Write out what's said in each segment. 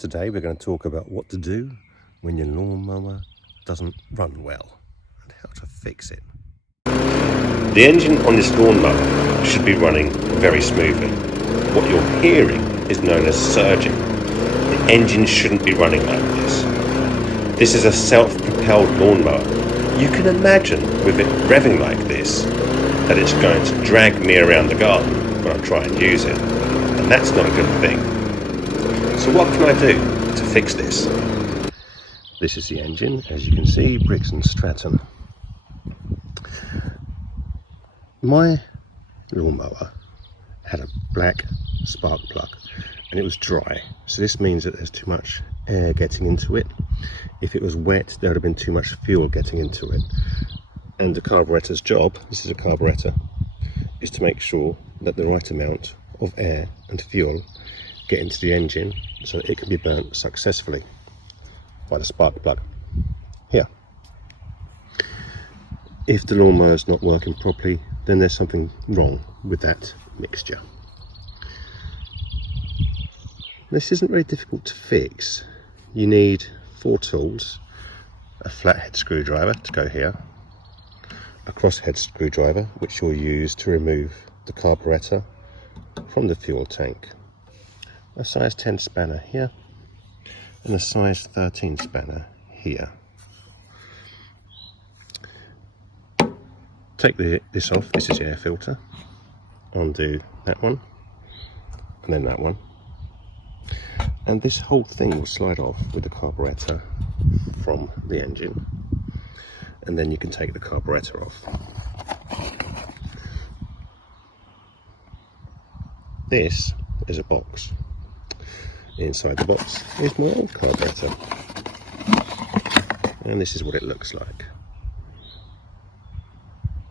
Today we're going to talk about what to do when your lawnmower doesn't run well and how to fix it. The engine on this lawnmower should be running very smoothly. What you're hearing is known as surging. The engine shouldn't be running like this. This is a self-propelled lawnmower. You can imagine with it revving like this that it's going to drag me around the garden when I try and use it, and that's not a good thing. So what can I do to fix this? This is the engine, as you can see, Briggs and Stratton. My lawnmower had a black spark plug and it was dry, so this means that there's too much air getting into it. If it was wet, there would have been too much fuel getting into it, and the carburetor's job, this is a carburetor, is to make sure that the right amount of air and fuel get into the engine so that it can be burnt successfully by the spark plug here. If the lawnmower is not working properly, then there's something wrong with that mixture. This isn't very difficult to fix. You need 4 tools: a flathead screwdriver to go here, a crosshead screwdriver which you'll use to remove the carburetor from the fuel tank, a size 10 spanner here, and a size 13 spanner here. Take this off, this is the air filter, undo that one, and then that one. And this whole thing will slide off with the carburetor from the engine, and then you can take the carburetor off. This is a box. Inside the box is my old carburetor, and this is what it looks like.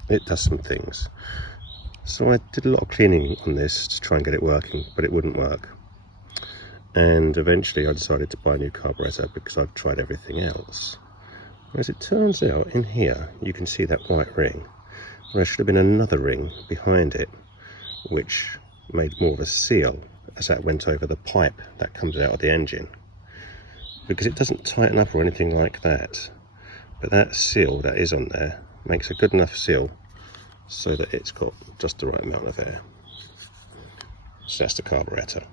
It does some things. So I did a lot of cleaning on this to try and get it working, but it wouldn't work. And eventually I decided to buy a new carburetor because I've tried everything else. As it turns out, in here you can see that white ring. There should have been another ring behind it which made more of a seal as that went over the pipe that comes out of the engine, because it doesn't tighten up or anything like that, but that seal that is on there makes a good enough seal so that it's got just the right amount of air. So that's the carburetor.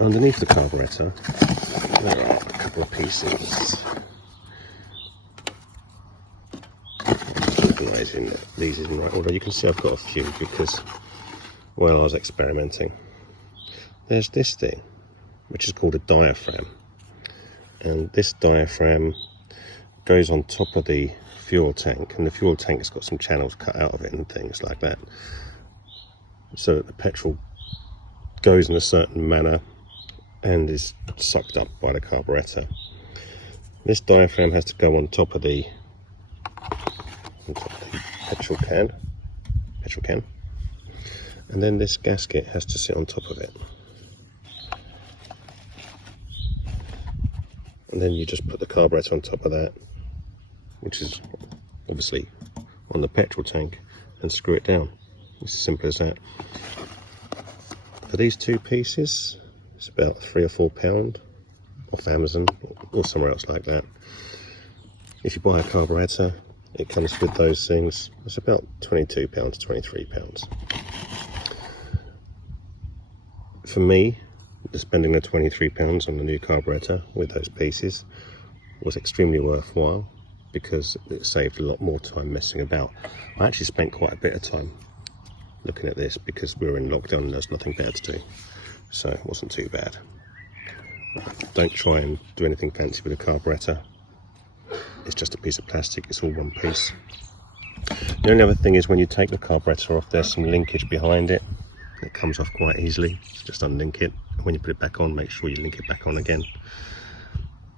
Underneath the carburetor there are a couple of pieces. Organising that these is in the right order. You can see I've got a few because while I was experimenting, there's this thing which is called a diaphragm, and this diaphragm goes on top of the fuel tank, and the fuel tank has got some channels cut out of it and things like that, so that the petrol goes in a certain manner and is sucked up by the carburetor. This diaphragm has to go on top of the petrol can, and then this gasket has to sit on top of it. And then you just put the carburetor on top of that, which is obviously on the petrol tank, and screw it down. It's as simple as that. For these 2 pieces, it's about £3 or £4 off Amazon or somewhere else like that. If you buy a carburetor, it comes with those things. It's about £22 to £23. For me, spending the £23 on the new carburetor with those pieces was extremely worthwhile, because it saved a lot more time messing about. I actually spent quite a bit of time looking at this because we were in lockdown and there's nothing better to do, so it wasn't too bad. Don't try and do anything fancy with a carburetor. It's just a piece of plastic, it's all one piece. The only other thing is, when you take the carburetor off, there's some linkage behind it. It comes off quite easily, so just unlink it. When you put it back on, make sure you link it back on again.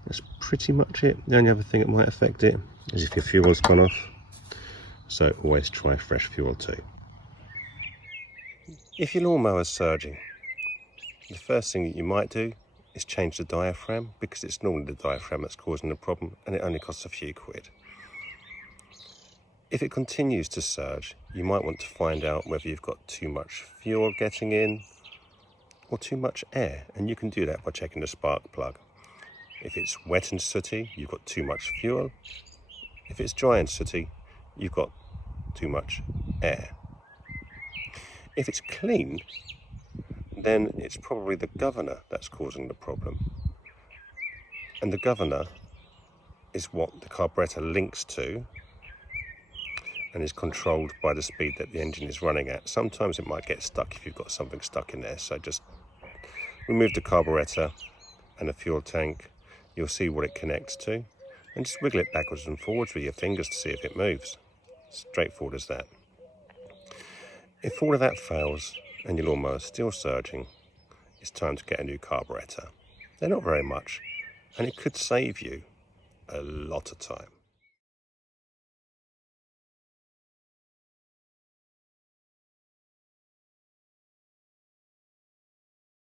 That's pretty much it. The only other thing that might affect it is if your fuel's gone off, so always try fresh fuel too. If your lawnmower's surging, the first thing that you might do is change the diaphragm, because it's normally the diaphragm that's causing the problem, and it only costs a few quid. If it continues to surge, you might want to find out whether you've got too much fuel getting in, or too much air, and you can do that by checking the spark plug. If it's wet and sooty, you've got too much fuel. If it's dry and sooty, you've got too much air. If it's clean, then it's probably the governor that's causing the problem. And the governor is what the carburetor links to and is controlled by the speed that the engine is running at. Sometimes it might get stuck if you've got something stuck in there, so just remove the carburetor and the fuel tank. You'll see what it connects to, and just wiggle it backwards and forwards with your fingers to see if it moves. Straightforward as that. If all of that fails and your lawnmower is still surging, it's time to get a new carburetor. They're not very much, and it could save you a lot of time.